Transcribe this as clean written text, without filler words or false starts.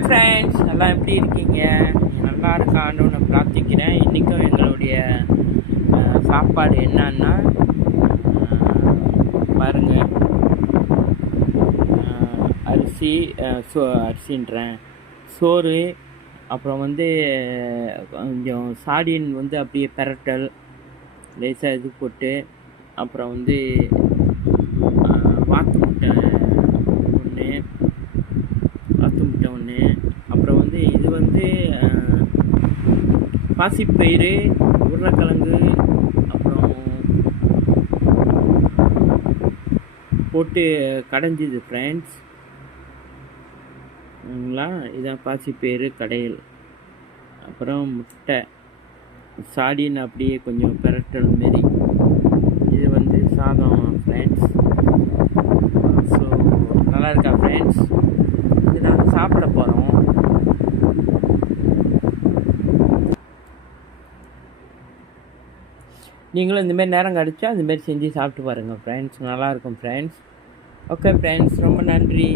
Hi friends, எல்லாம் எப்படி இருக்கீங்க? நல்லா இருக்கான்னு நான் பிரார்த்திக்கிறேன். இன்றைக்கும் எங்களுடைய சாப்பாடு என்னன்னா பாருங்கள், அரிசி அரிசின்றேன் சோறு, அப்புறம் கொஞ்சம் சாடின் அப்படியே பெரட்டல் லேசாக இது போட்டு, அப்புறம் வாத்து முட்டை ஒன்று, அப்புறம் இது பாசிப்பயிறு, உருளைக்கிழங்கு அப்புறம் போட்டு கடைஞ்சிது ஃப்ரெண்ட்ஸ். இதான் பாசிப்பயிறு கடையல், அப்புறம் முட்டை சாடின் அப்படியே கொஞ்சம் பெரட்டல் மாரி. இது சாதம் ஃப்ரெண்ட்ஸ். ஸோ நல்லா இருக்கா ஃப்ரெண்ட்ஸ்? இது நாங்கள் சாப்பிட போகிறோம். நீங்களும் இந்தமாரி நேரம் கிடச்சா இந்தமாரி செஞ்சு சாப்பிட்டு பாருங்கள் ஃப்ரெண்ட்ஸ். நல்லாயிருக்கும் ஃப்ரெண்ட்ஸ். ஓகே ஃப்ரெண்ட்ஸ், ரொம்ப நன்றி.